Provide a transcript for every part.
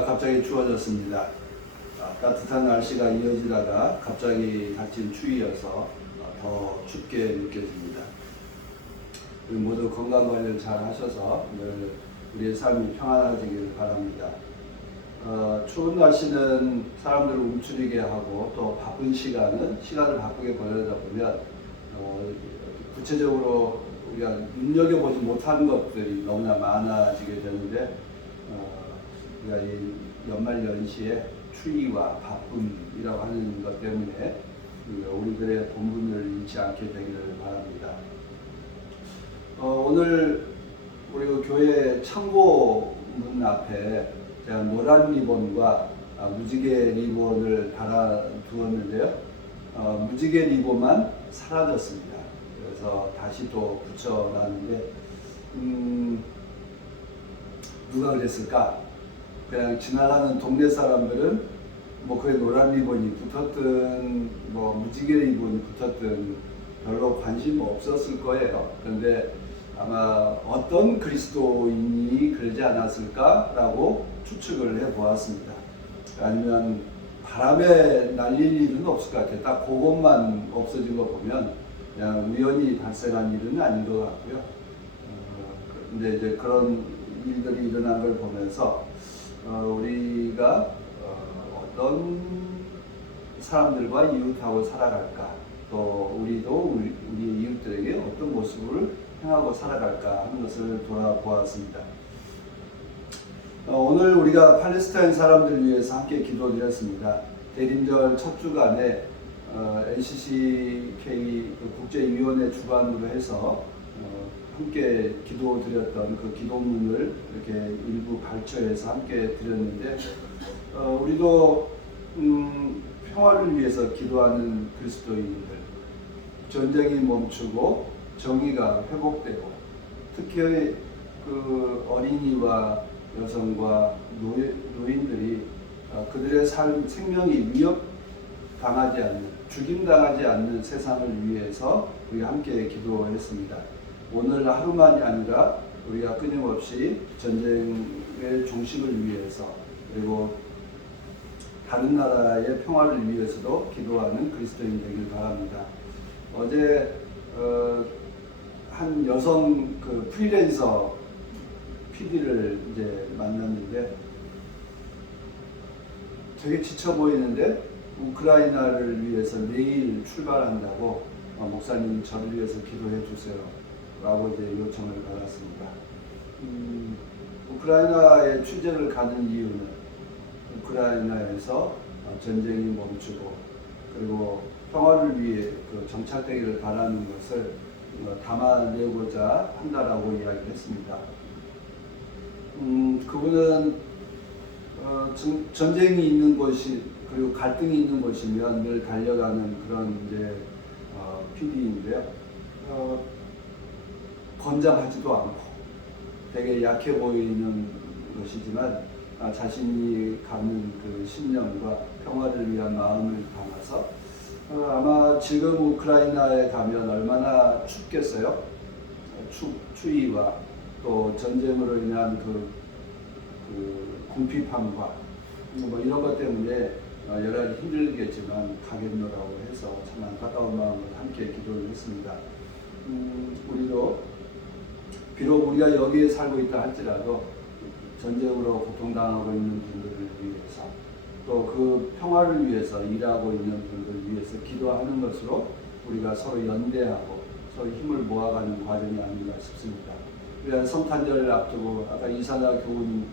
갑자기 추워졌습니다. 따뜻한 날씨가 이어지다가 갑자기 닥친 추위여서 더 춥게 느껴집니다. 우리 모두 건강관리를 잘 하셔서 늘 우리의 삶이 평안해지길 바랍니다. 추운 날씨는 사람들을 움츠리게 하고 또 바쁜 시간을 바쁘게 보내다 보면 구체적으로 우리가 눈여겨보지 못한 것들이 너무나 많아지게 되는데 우리가 이 연말 연시에 추위와 바쁨이라고 하는 것 때문에 우리들의 본분을 잃지 않게 되기를 바랍니다. 오늘 우리 교회 창고문 앞에 제가 노란 리본과 무지개 리본을 달아두었는데요. 무지개 리본만 사라졌습니다. 그래서 다시 또 붙여놨는데 누가 그랬을까? 그냥 지나가는 동네 사람들은 그에 노란 리본이 붙었든 무지개 리본이 붙었든 별로 관심 없었을 거예요. 그런데 아마 어떤 그리스도인이 그러지 않았을까라고 추측을 해보았습니다. 아니면 바람에 날릴 일은 없을 것 같아요. 딱 그것만 없어진 거 보면 그냥 우연히 발생한 일은 아닌 것 같고요. 근데 이제 그런 일들이 일어난 걸 보면서 우리가 어떤 사람들과 이웃하고 살아갈까, 또 우리도 우리 이웃들에게 어떤 모습을 행하고 살아갈까 하는 것을 돌아보았습니다. 오늘 우리가 팔레스타인 사람들 위해서 함께 기도드렸습니다. 대림절 첫 주간에 NCCK 국제위원회 주관으로 해서 함께 기도드렸던 그 기도문을 이렇게 일부 발췌해서 함께 드렸는데 우리도 평화를 위해서 기도하는 그리스도인들, 전쟁이 멈추고 정의가 회복되고 특히 그 어린이와 여성과 노인들이 그들의 생명이 위협당하지 않는, 죽임당하지 않는 세상을 위해서 우리가 함께 기도했습니다. 오늘 하루만이 아니라 우리가 끊임없이 전쟁의 종식을 위해서 그리고 다른 나라의 평화를 위해서도 기도하는 그리스도인 되길 바랍니다. 어제 한 여성 프리랜서 PD를 이제 만났는데 되게 지쳐 보이는데 우크라이나를 위해서 내일 출발한다고 목사님 저를 위해서 기도해 주세요 라고 이제 요청을 받았습니다. 우크라이나에 취재를 가는 이유는 우크라이나에서 전쟁이 멈추고 그리고 평화를 위해 정착되기를 바라는 것을 담아내고자 한다라고 이야기했습니다. 그분은 전쟁이 있는 곳이 그리고 갈등이 있는 곳이면 늘 달려가는 그런 이제 PD인데요. 건장하지도 않고 되게 약해 보이는 것이지만 자신이 갖는 그 신념과 평화를 위한 마음을 담아서 아마 지금 우크라이나에 가면 얼마나 춥겠어요. 추위와 또 전쟁으로 인한 그 궁핍함과 이런 것 때문에 여러 가지 힘들겠지만 가겠노라고 해서 참 안타까운 마음으로 함께 기도를 했습니다. 우리도 비록 우리가 여기에 살고 있다 할지라도 전쟁으로 고통당하고 있는 분들을 위해서 또 그 평화를 위해서 일하고 있는 분들을 위해서 기도하는 것으로 우리가 서로 연대하고 서로 힘을 모아가는 과정이 아닌가 싶습니다. 우리가 성탄절을 앞두고 아까 이사나 교훈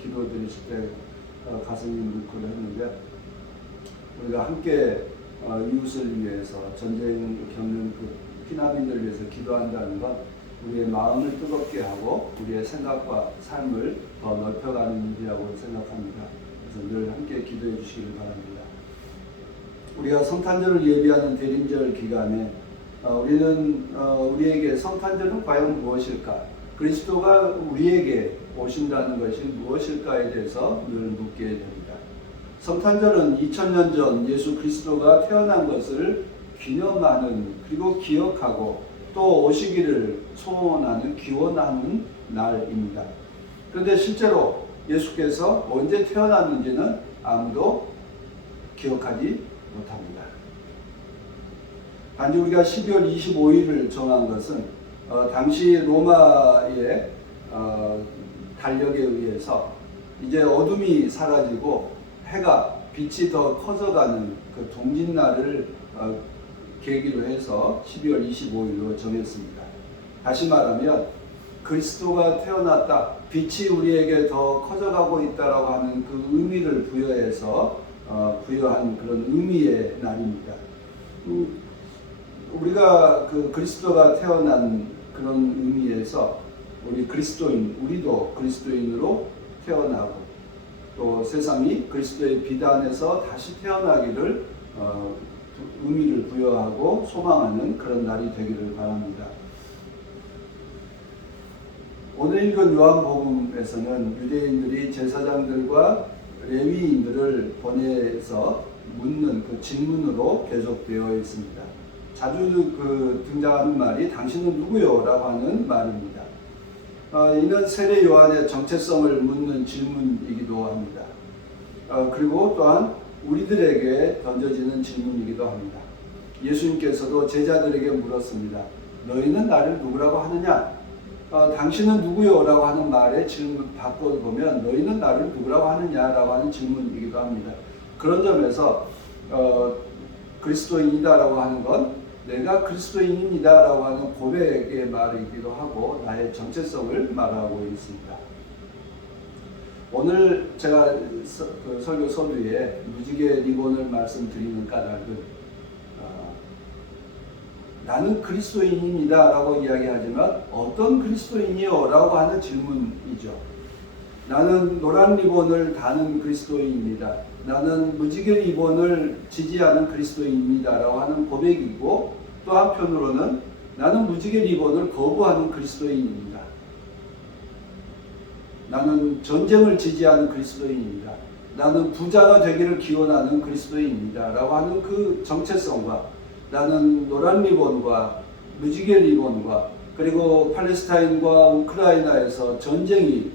기도 드리실 때 가슴이 뭉클 했는데 우리가 함께 이웃을 위해서 전쟁 겪는 그 피난민들을 위해서 기도한다는 건 우리의 마음을 뜨겁게 하고 우리의 생각과 삶을 더 넓혀가는 일이라고 생각합니다. 그래서 늘 함께 기도해 주시길 바랍니다. 우리가 성탄절을 예비하는 대림절 기간에 우리는 우리에게 성탄절은 과연 무엇일까? 그리스도가 우리에게 오신다는 것이 무엇일까에 대해서 늘 묻게 됩니다. 성탄절은 2000년 전 예수 그리스도가 태어난 것을 기념하는 그리고 기억하고 또 오시기를 소원하는 기원하는 날입니다. 그런데 실제로 예수께서 언제 태어났는지는 아무도 기억하지 못합니다. 단지 우리가 12월 25일을 정한 것은 당시 로마의 달력에 의해서 이제 어둠이 사라지고 해가 빛이 더 커져가는 그 동짓날을 계기로 해서 12월 25일로 정했습니다. 다시 말하면 그리스도가 태어났다, 빛이 우리에게 더 커져가고 있다라고 하는 그 의미를 부여해서 부여한 그런 의미의 날입니다. 우리가 그 그리스도가 태어난 그런 의미에서 우리 그리스도인, 우리도 그리스도인으로 태어나고 또 세상이 그리스도의 비단에서 다시 태어나기를 의미를 부여하고 소망하는 그런 날이 되기를 바랍니다. 오늘 읽은 요한복음에서는 유대인들이 제사장들과 레위인들을 보내서 묻는 그 질문으로 계속되어 있습니다. 자주 등장하는 말이 당신은 누구요? 라고 하는 말입니다. 이는 세례 요한의 정체성을 묻는 질문이기도 합니다. 그리고 또한 우리들에게 던져지는 질문이기도 합니다. 예수님께서도 제자들에게 물었습니다. 너희는 나를 누구라고 하느냐? 당신은 누구요? 라고 하는 말에 질문 바꿔보면 너희는 나를 누구라고 하느냐? 라고 하는 질문이기도 합니다. 그런 점에서 그리스도인이다 라고 하는 건 내가 그리스도인입니다 라고 하는 고백의 말이기도 하고 나의 정체성을 말하고 있습니다. 오늘 제가 설교 서두에 무지개 리본을 말씀드리는 까닭은 나는 그리스도인입니다 라고 이야기하지만 어떤 그리스도인이요? 라고 하는 질문이죠. 나는 노란 리본을 다는 그리스도인입니다. 나는 무지개 리본을 지지하는 그리스도인입니다 라고 하는 고백이고 또 한편으로는 나는 무지개 리본을 거부하는 그리스도인입니다. 나는 전쟁을 지지하는 그리스도인입니다. 나는 부자가 되기를 기원하는 그리스도인입니다 라고 하는 그 정체성과 나는 노란 리본과 무지개 리본과 그리고 팔레스타인과 우크라이나에서 전쟁이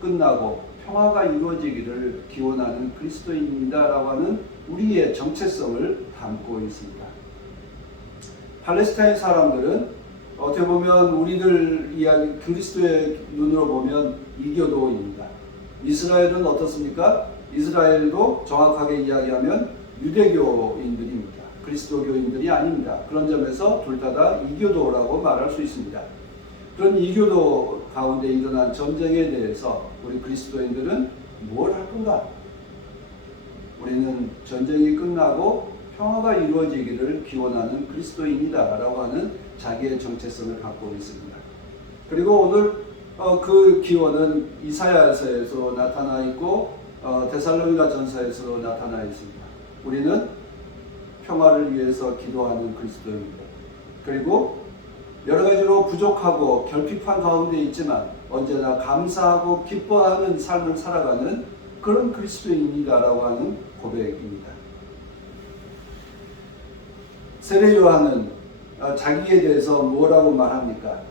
끝나고 평화가 이루어지기를 기원하는 그리스도인입니다 라고 하는 우리의 정체성을 담고 있습니다. 팔레스타인 사람들은 어떻게 보면 우리들 이야기 그리스도의 눈으로 보면 이교도입니다. 이스라엘은 어떻습니까? 이스라엘도 정확하게 이야기하면 유대교인들입니다. 그리스도교인들이 아닙니다. 그런 점에서 둘 다 이교도라고 말할 수 있습니다. 그런 이교도 가운데 일어난 전쟁에 대해서 우리 그리스도인들은 뭘 할 건가? 우리는 전쟁이 끝나고 평화가 이루어지기를 기원하는 그리스도인이다 라고 하는 자기의 정체성을 갖고 있습니다. 그리고 오늘 그 기원은 이사야서에서 나타나 있고 데살로니가 전서에서 나타나 있습니다. 우리는 평화를 위해서 기도하는 그리스도입니다. 그리고 여러 가지로 부족하고 결핍한 가운데 있지만 언제나 감사하고 기뻐하는 삶을 살아가는 그런 그리스도인이다라고 하는 고백입니다. 세례 요한은 자기에 대해서 뭐라고 말합니까?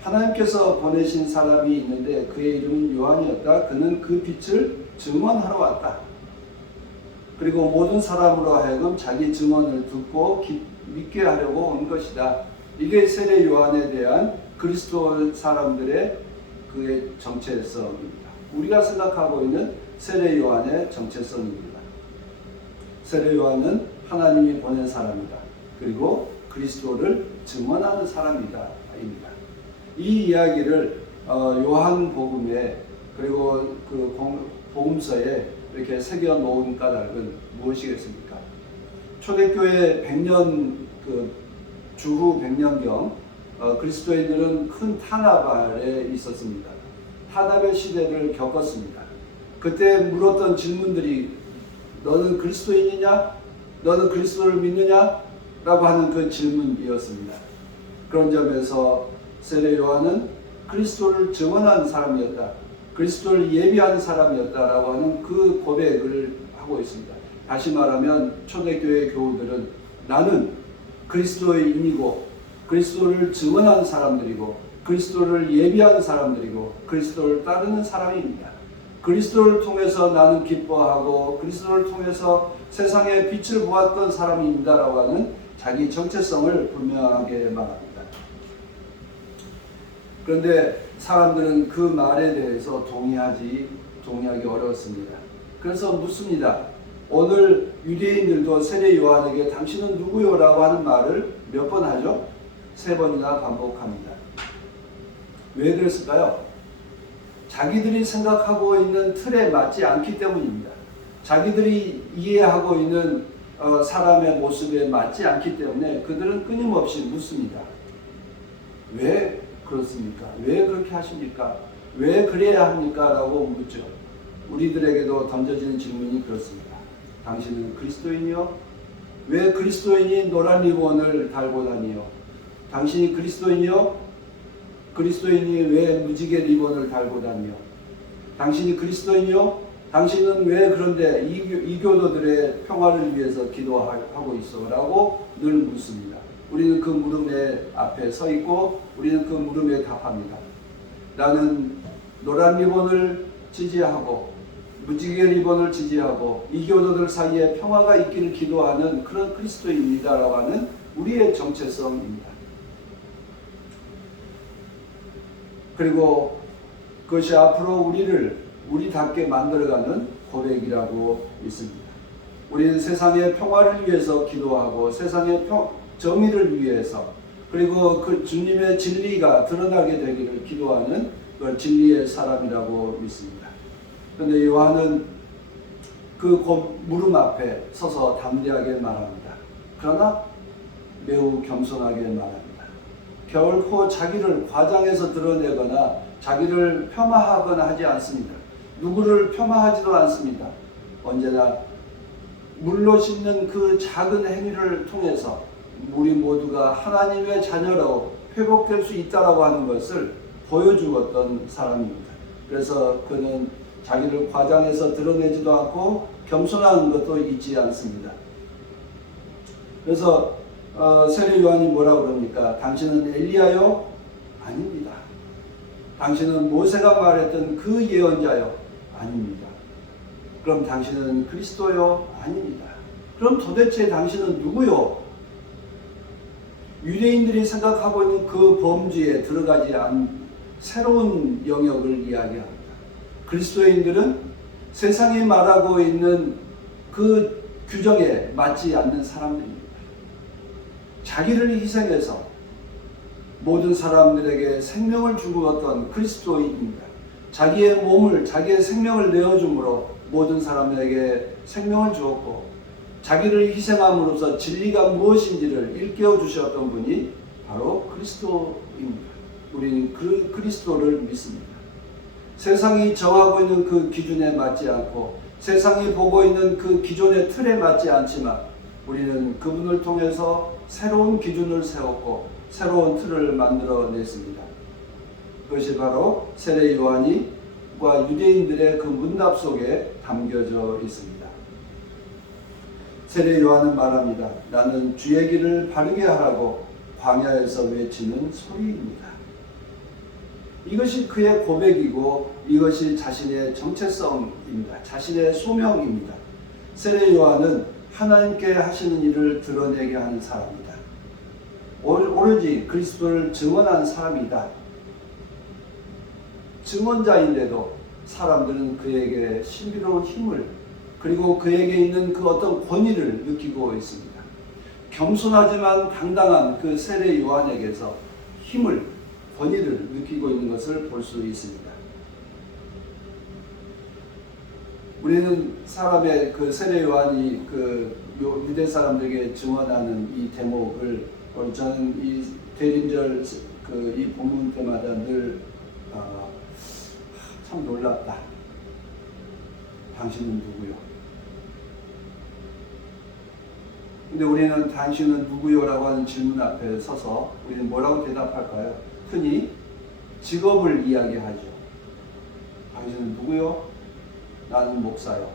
하나님께서 보내신 사람이 있는데 그의 이름은 요한이었다. 그는 그 빛을 증언하러 왔다. 그리고 모든 사람으로 하여금 자기 증언을 듣고 믿게 하려고 온 것이다. 이게 세례 요한에 대한 그리스도 사람들의 그의 정체성입니다. 우리가 생각하고 있는 세례 요한의 정체성입니다. 세례 요한은 하나님이 보낸 사람이다. 그리고 그리스도를 증언하는 사람이다. 입니다. 이 이야기를 요한복음에 그리고 그 복음서에 이렇게 새겨 놓은 까닭은 무엇이겠습니까? 초대교회 100년 주후 100년경 그리스도인들은 큰 탄압 아래 있었습니다. 탄압의 시대를 겪었습니다. 그때 물었던 질문들이 너는 그리스도인이냐? 너는 그리스도를 믿느냐? 라고 하는 그 질문이었습니다. 그런 점에서 세례 요한은 그리스도를 증언하는 사람이었다. 그리스도를 예비하는 사람이었다라고 하는 그 고백을 하고 있습니다. 다시 말하면 초대교회 교우들은 나는 그리스도인이고 그리스도를 증언하는 사람들이고 그리스도를 예비하는 사람들이고 그리스도를 따르는 사람입니다. 그리스도를 통해서 나는 기뻐하고 그리스도를 통해서 세상의 빛을 보았던 사람입니다라고 하는 자기 정체성을 분명하게 말합니다. 그런데 사람들은 그 말에 대해서 동의하기 어렵습니다. 그래서 묻습니다. 오늘 유대인들도 세례 요한에게 당신은 누구요? 라고 하는 말을 몇 번 하죠? 3번이나 반복합니다. 왜 그랬을까요? 자기들이 생각하고 있는 틀에 맞지 않기 때문입니다. 자기들이 이해하고 있는 사람의 모습에 맞지 않기 때문에 그들은 끊임없이 묻습니다. 왜 그렇습니까? 왜 그렇게 하십니까? 왜 그래야 합니까? 라고 묻죠. 우리들에게도 던져지는 질문이 그렇습니다. 당신은 그리스도인이요? 왜 그리스도인이 노란 리본을 달고 다니요? 당신이 그리스도인이요? 그리스도인이 왜 무지개 리본을 달고 다니요? 당신이 그리스도인이요? 당신은 왜 그런데 이교도들의 평화를 위해서 기도하고 있어? 라고 늘 묻습니다. 우리는 그 물음에 앞에 서 있고 우리는 그 물음에 답합니다. 나는 노란 리본을 지지하고 무지개 리본을 지지하고 이교도들 사이에 평화가 있기를 기도하는 그런 그리스도인이다라고 하는 우리의 정체성입니다. 그리고 그것이 앞으로 우리답게 만들어가는 고백이라고 있습니다. 우리는 세상의 평화를 위해서 기도하고 세상의 정의를 위해서 그리고 그 주님의 진리가 드러나게 되기를 기도하는 그 진리의 사람이라고 믿습니다. 그런데 요한은 그 물음 앞에 서서 담대하게 말합니다. 그러나 매우 겸손하게 말합니다. 결코 자기를 과장해서 드러내거나 자기를 폄하하거나 하지 않습니다. 누구를 폄하하지도 않습니다. 언제나 물로 씻는 그 작은 행위를 통해서 우리 모두가 하나님의 자녀로 회복될 수 있다라고 하는 것을 보여주었던 사람입니다. 그래서 그는 자기를 과장해서 드러내지도 않고 겸손한 것도 잊지 않습니다. 그래서 세례 요한이 뭐라고 그럽니까? 당신은 엘리야요? 아닙니다. 당신은 모세가 말했던 그 예언자요? 아닙니다. 그럼 당신은 그리스도요? 아닙니다. 그럼 도대체 당신은 누구요? 유대인들이 생각하고 있는 그 범주에 들어가지 않은 새로운 영역을 이야기합니다. 그리스도인들은 세상이 말하고 있는 그 규정에 맞지 않는 사람들입니다. 자기를 희생해서 모든 사람들에게 생명을 주었던 그리스도인입니다. 자기의 몸을, 자기의 생명을 내어줌으로 모든 사람에게 생명을 주었고 자기를 희생함으로써 진리가 무엇인지를 일깨워 주셨던 분이 바로 그리스도입니다. 우리는 그 그리스도를 믿습니다. 세상이 정하고 있는 그 기준에 맞지 않고 세상이 보고 있는 그 기존의 틀에 맞지 않지만 우리는 그분을 통해서 새로운 기준을 세웠고 새로운 틀을 만들어냈습니다. 그것이 바로 세례 요한과 유대인들의 그 문답 속에 담겨져 있습니다. 세례 요한은 말합니다. 나는 주의 길을 바르게 하라고 광야에서 외치는 소리입니다. 이것이 그의 고백이고 이것이 자신의 정체성입니다. 자신의 소명입니다. 세례 요한은 하나님께 하시는 일을 드러내게 하는 사람이다. 오로지 그리스도를 증언한 사람이다. 증언자인데도 사람들은 그에게 신비로운 힘을 그리고 그에게 있는 그 어떤 권위를 느끼고 있습니다. 겸손하지만 당당한 그 세례 요한에게서 힘을, 권위를 느끼고 있는 것을 볼 수 있습니다. 우리는 사람의 그 세례 요한이 그 유대 사람들에게 증언하는 이 대목을 저는 이 대림절 이 본문 때마다 늘 참 놀랍다. 당신은 누구요? 근데 우리는 당신은 누구요라고 하는 질문 앞에 서서 우리는 뭐라고 대답할까요? 흔히 직업을 이야기하죠. 당신은 누구요? 나는 목사요.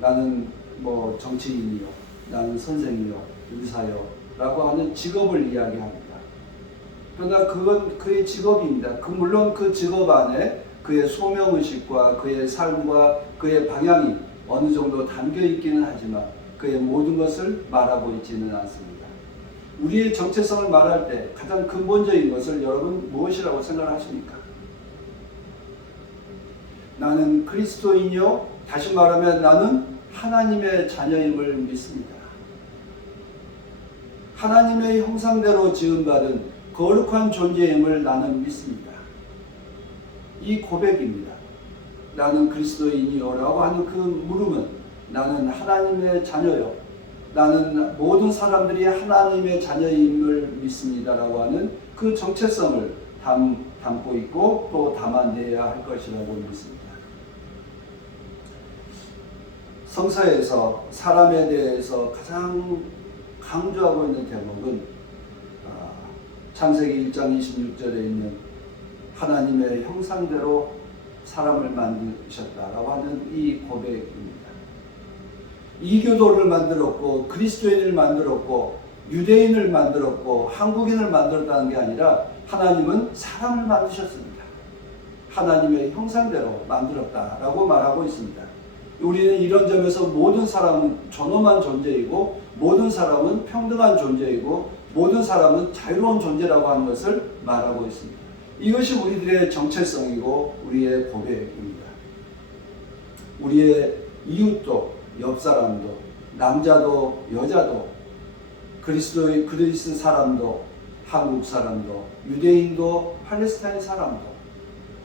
나는 뭐 정치인이요. 나는 선생이요. 의사요. 라고 하는 직업을 이야기합니다. 그러나 그건 그의 직업입니다. 물론 그 직업 안에 그의 소명의식과 그의 삶과 그의 방향이 어느 정도 담겨 있기는 하지만 그의 모든 것을 말하고 있지는 않습니다. 우리의 정체성을 말할 때 가장 근본적인 것을 여러분 무엇이라고 생각하십니까? 나는 그리스도인이요, 다시 말하면 나는 하나님의 자녀임을 믿습니다. 하나님의 형상대로 지음받은 거룩한 존재임을 나는 믿습니다. 이 고백입니다. 나는 그리스도인이요 라고 하는 그 물음은 나는 하나님의 자녀요, 나는 모든 사람들이 하나님의 자녀임을 믿습니다 라고 하는 그 정체성을 담고 있고 또 담아내야 할 것이라고 믿습니다. 성서에서 사람에 대해서 가장 강조하고 있는 대목은 창세기 1장 26절에 있는 하나님의 형상대로 사람을 만드셨다라고 하는 이 고백입니다. 이교도를 만들었고 그리스도인을 만들었고 유대인을 만들었고 한국인을 만들었다는 게 아니라 하나님은 사람을 만드셨습니다. 하나님의 형상대로 만들었다라고 말하고 있습니다. 우리는 이런 점에서 모든 사람은 존엄한 존재이고 모든 사람은 평등한 존재이고 모든 사람은 자유로운 존재라고 하는 것을 말하고 있습니다. 이것이 우리들의 정체성이고 우리의 고백입니다. 우리의 이웃도 옆사람도 남자도 여자도 그리스 사람도 한국 사람도 유대인도 팔레스타인 사람도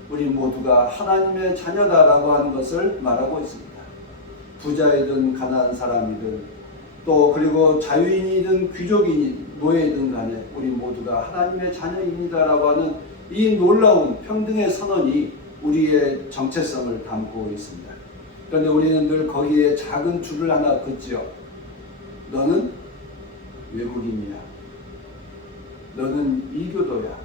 우리 모두가 하나님의 자녀다라고 하는 것을 말하고 있습니다. 부자이든 가난한 사람이든 또 그리고 자유인이든 귀족이든 노예이든 간에 우리 모두가 하나님의 자녀입니다라고 하는 이 놀라운 평등의 선언이 우리의 정체성을 담고 있습니다. 그런데 우리는 늘 거기에 작은 줄을 하나 긋지요. 너는 외국인이야. 너는 이교도야.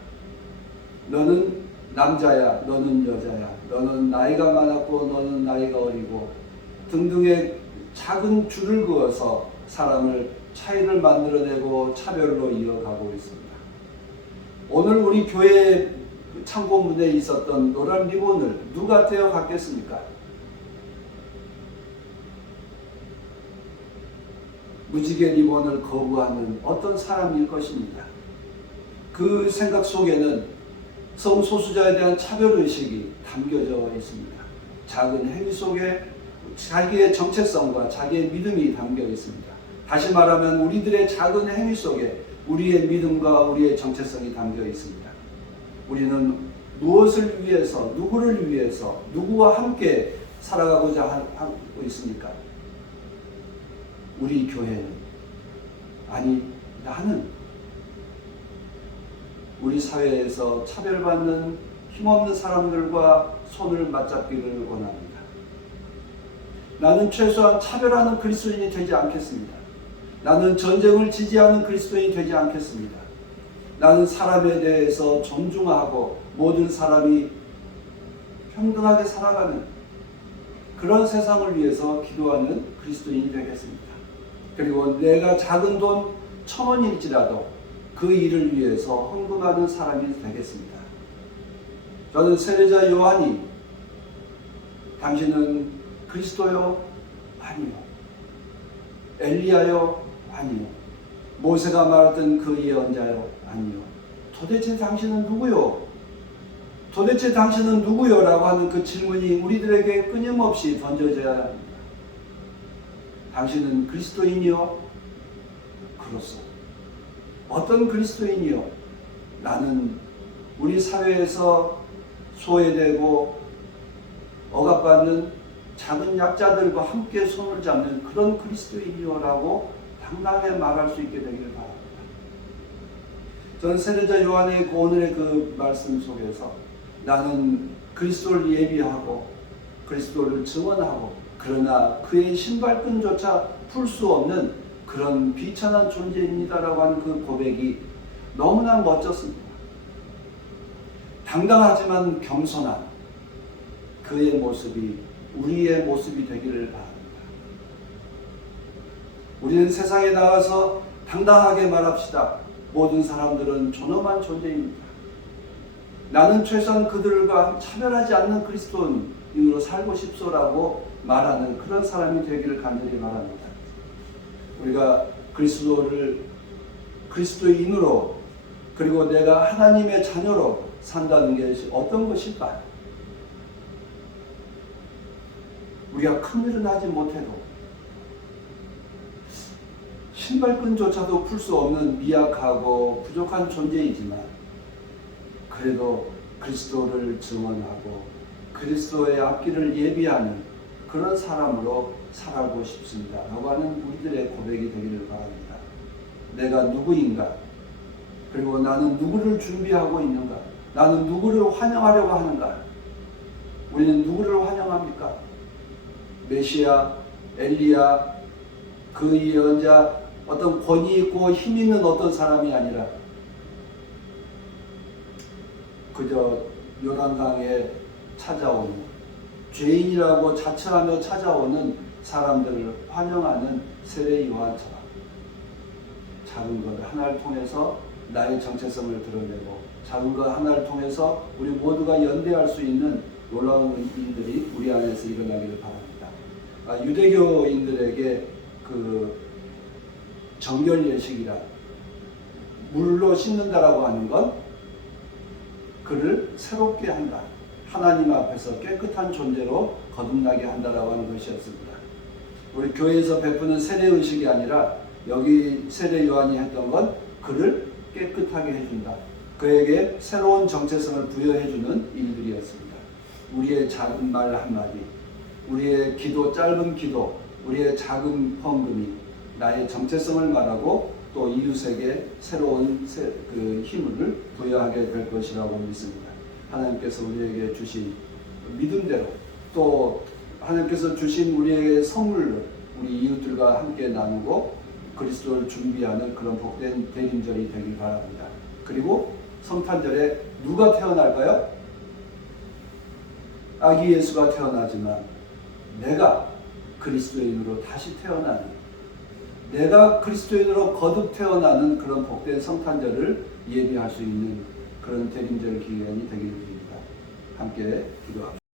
너는 남자야. 너는 여자야. 너는 나이가 많았고 너는 나이가 어리고 등등의 작은 줄을 그어서 사람을 차이를 만들어내고 차별로 이어가고 있습니다. 오늘 우리 교회 창고 무대에 있었던 노란 리본을 누가 떼어 갔겠습니까? 무지개 리본을 거부하는 어떤 사람일 것입니다. 그 생각 속에는 성소수자에 대한 차별의식이 담겨져 있습니다. 작은 행위 속에 자기의 정체성과 자기의 믿음이 담겨 있습니다. 다시 말하면 우리들의 작은 행위 속에 우리의 믿음과 우리의 정체성이 담겨 있습니다. 우리는 무엇을 위해서, 누구를 위해서, 누구와 함께 살아가고자 하고 있습니까? 우리 교회는, 아니 나는 우리 사회에서 차별받는 힘없는 사람들과 손을 맞잡기를 원합니다. 나는 최소한 차별하는 그리스도인이 되지 않겠습니다. 나는 전쟁을 지지하는 그리스도인이 되지 않겠습니다. 나는 사람에 대해서 존중하고 모든 사람이 평등하게 살아가는 그런 세상을 위해서 기도하는 그리스도인이 되겠습니다. 그리고 내가 작은 돈 1,000원일지라도 그 일을 위해서 헌금하는 사람이 되겠습니다. 저는 세례자 요한이 당신은 그리스도요? 아니요. 엘리야요? 아니요. 모세가 말했던 그 예언자요? 아니요. 도대체 당신은 누구요? 도대체 당신은 누구요? 라고 하는 그 질문이 우리들에게 끊임없이 던져져야 합니다. 당신은 그리스도인이요? 그렇소. 어떤 그리스도인이요? 나는 우리 사회에서 소외되고 억압받는 작은 약자들과 함께 손을 잡는 그런 그리스도인이요라고 당당하게 말할 수 있게 되기를 바랍니다. 저는 세례자 요한의 오늘의 그 말씀 속에서 나는 그리스도를 예비하고 그리스도를 증언하고 그러나 그의 신발끈조차 풀 수 없는 그런 비천한 존재입니다라고 하는 그 고백이 너무나 멋졌습니다. 당당하지만 겸손한 그의 모습이 우리의 모습이 되기를 바랍니다. 우리는 세상에 나가서 당당하게 말합시다. 모든 사람들은 존엄한 존재입니다. 나는 최소한 그들과 차별하지 않는 그리스도인으로 살고 싶소라고 말하는 그런 사람이 되기를 간절히 바랍니다. 우리가 그리스도인으로 그리고 내가 하나님의 자녀로 산다는 것이 어떤 것일까? 우리가 큰 일은 하지 못해도 신발끈조차도 풀 수 없는 미약하고 부족한 존재이지만 그래도 그리스도를 증언하고 그리스도의 앞길을 예비하는 그런 사람으로 살아가고 싶습니다 라고 하는 우리들의 고백이 되기를 바랍니다. 내가 누구인가? 그리고 나는 누구를 준비하고 있는가? 나는 누구를 환영하려고 하는가? 우리는 누구를 환영합니까? 메시아, 엘리야, 그 예언자, 어떤 권위 있고 힘 있는 어떤 사람이 아니라 그저 요단강에 찾아오는 죄인이라고 자처하며 찾아오는 사람들을 환영하는 세례 요한처럼 작은 것 하나를 통해서 나의 정체성을 드러내고 작은 것 하나를 통해서 우리 모두가 연대할 수 있는 놀라운 일들이 우리 안에서 일어나기를 바랍니다. 유대교인들에게 그 정결 예식이라 물로 씻는다라고 하는 건 그를 새롭게 한다. 하나님 앞에서 깨끗한 존재로 거듭나게 한다라고 하는 것이었습니다. 우리 교회에서 베푸는 세례 의식이 아니라 여기 세례 요한이 했던 건 그를 깨끗하게 해준다. 그에게 새로운 정체성을 부여해주는 일들이었습니다. 우리의 작은 말 한마디, 우리의 기도, 짧은 기도, 우리의 작은 헌금이 나의 정체성을 말하고 또 이웃에게 새로운 그 힘을 부여하게 될 것이라고 믿습니다. 하나님께서 우리에게 주신 믿음대로 또 하나님께서 주신 우리에게 선물을 우리 이웃들과 함께 나누고 그리스도를 준비하는 그런 복된 대림절이 되길 바랍니다. 그리고 성탄절에 누가 태어날까요? 아기 예수가 태어나지만 내가 그리스도인으로 다시 태어나는, 내가 그리스도인으로 거듭 태어나는 그런 복된 성탄절을 예비할 수 있는 그런 대림절 기간이 되길 바랍니다. 함께 기도합시다.